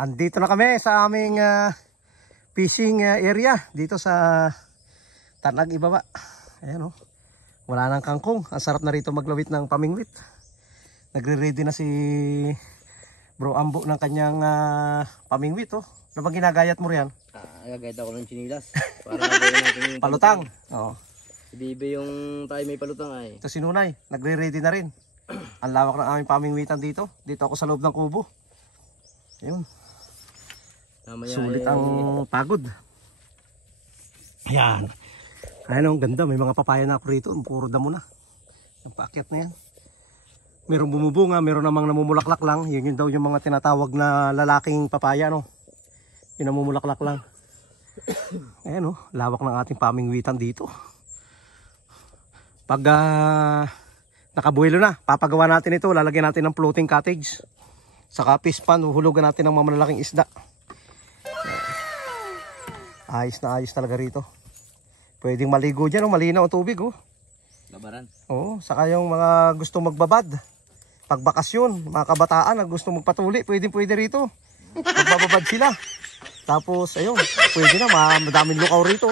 Andito na kami sa aming fishing area dito sa Tanag Ibaba. Ayan, oh. Wala nang kangkong. Ang sarap na rito maglawit ng pamingwit. Nagre-ready na si Bro Ambo ng kanyang pamingwit. Oh. Ano bang ginagayat mo riyan? Gagayat ako ng chinilas. Para gawin natin yung palutang. Oo. Si Bibi yung tayo may palutang ay. Ito si Nunay. Nagre-ready na rin. Ang lawak ng aming pamingwitan dito. Dito ako sa loob ng kubo. Ayun. Sulit ang pagod. Ayan. Ayan, ang ganda. May mga papaya na ako rito. Puro damo na. Ang paakyat na yan. Merong bumubunga. Meron namang namumulaklak lang. Yun daw yung mga tinatawag na lalaking papaya. No? Yung namumulaklak lang. Ayan, oh. Lawak ng ating pamingwitan dito. Pag nakabuelo na, papagawa natin ito. Lalagyan natin ng floating cottage. Saka fish pan. Uhulugan natin ng mamalaking isda. Ayos na ayos talaga rito. Pwedeng maligo dyan, oh. Malinaw ang tubig. Oh. Labaran. Oo, saka yung mga gusto magbabad. Pagbakasyon, mga kabataan na gusto magpatuli, pwede rito. Magbababad sila. Tapos, ayun, pwede na, madaming lukaw rito.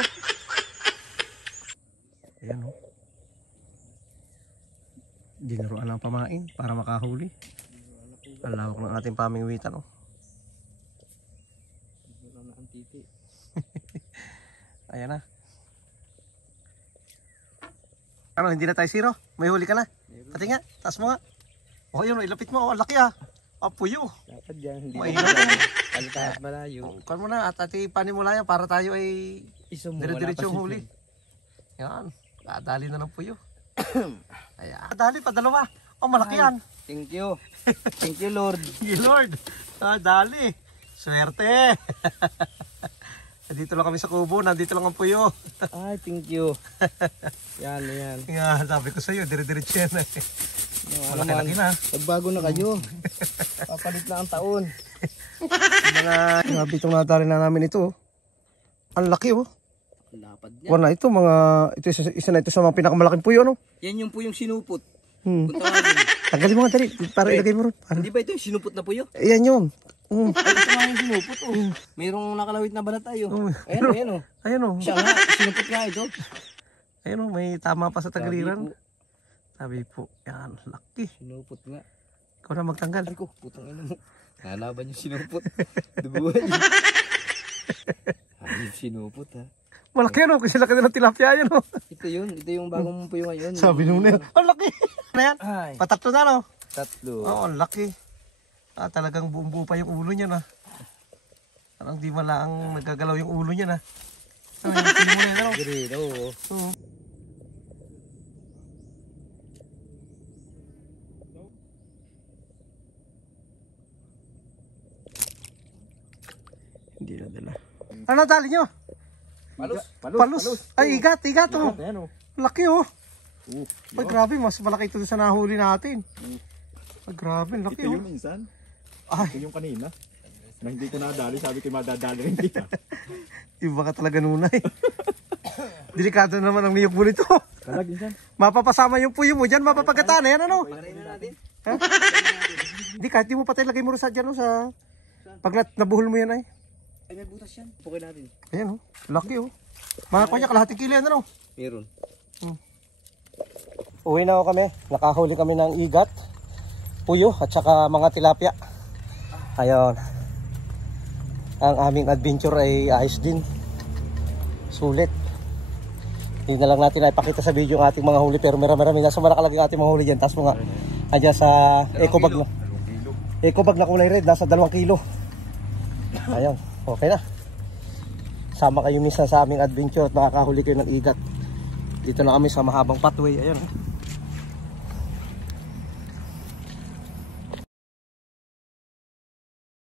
Ayan, oh. Dinaruan ng pamain para makahuli. Ang lawak ng ating pamingwitan, oh. Ayan na. Ano, hindi na tayo zero? May huli ka na? Pati nga, taas mo nga. O yun, ilapit mo. Ang laki ah. Apuyo. Dapat dyan. Hindi mahirap na. Alitaas malayo. Kuhan mo na at panin mo lang yan para tayo ay dire-diretso yung huli. Yan. Dadali na ng puyo. Ayan. Dali pa, dalawa. Oh, malaki yan. Thank you. Thank you, Lord. Thank you, Lord. Dali. Swerte. Dito lang kami sa kubo, nandito lang ang puyo. Ay, thank you. Yan, yan. Nga, sabi ko sa iyo, dire-diretso yan. Malaki-laki na. Pagbago na kayo. Papalit na ang taon. Grabe itong nadali na namin ito. Ang laki, oh. Lapad niya. Wala ito, isa na ito sa mga pinakamalaking puyo, no? Yan yung puyong sinupot. Tanggalin mo nga dali, para ilagay mo ron. Hindi ba ito yung sinupot na puyo? Ayan yun. Ay, ito nga yung sinupot, oh. Mayroong nakalawit na balat tayo. Ayan, ayan, oh. Ayan, oh. Siya nga, sinupot nga ito. Ayan, oh, may tama pa sa tagiliran. Sabi po, yan, laki. Sinupot nga. Ikaw na magtanggal. Ay ko, putang ina mo. Nalaban yung sinupot. Duguan yun. Ay, yung sinupot, ha. Malaki yan, oh. Kasi laki na ng tilapia yan, oh. Ito yung bagong puyo ngayon. Sabi nung yan, ang laki. Ano yan? Patatlo na, no? Tatlo. Oo, ang laki. Talagang buong-buo pa yung ulo niya, na. Parang di malaang nagagalaw yung ulo niya, na. Ano yung pili mo na yan, no? Green, oo. Oo. Hindi na dala. Ano dali nyo? Palus. Ay, igat, oh. Ayan, oh. Laki, oh. Ay, grabe, mas malaki ito sa nahuli natin. Ay, grabe, laki, ito oh. yung minsan. Ay. Ito yung kanina. Na hindi ko nadali, sabi ko madadali rin kita. Iba ka talaga, Nunay. Delikado naman ang niyog mo nito. Kalag minsan. Mapapasama yung puyo mo dyan, mapapagatan. Ayan, ano? Patayin na natin. Hindi, kahit di mo patay, lagay mo rin sa dyan, no, sa... Pag nabuhol mo yan, ay. Ay, may butas yan. Pukin natin. Ayan, oh. Laki, oh. Mga kanya, kalahating kilo yan, ano? Meron. Uwi na ako kami. Nakahuli kami ng igat, puyo, at saka mga tilapia. Ayun. Ang aming adventure ay ayos din. Sulit. Hindi na lang natin na ipakita sa video ang ating mga huli, pero marami nasa malakalaging ating mga huli dyan. Tapos mga andyan sa eco bag na. Eco bag na kulay red, nasa 2 kilo. Ayun, okay na. Sama kayo minsan sa aming adventure at makakahuli kayo ng igat. Dito na kami sa mahabang pathway. Ayun.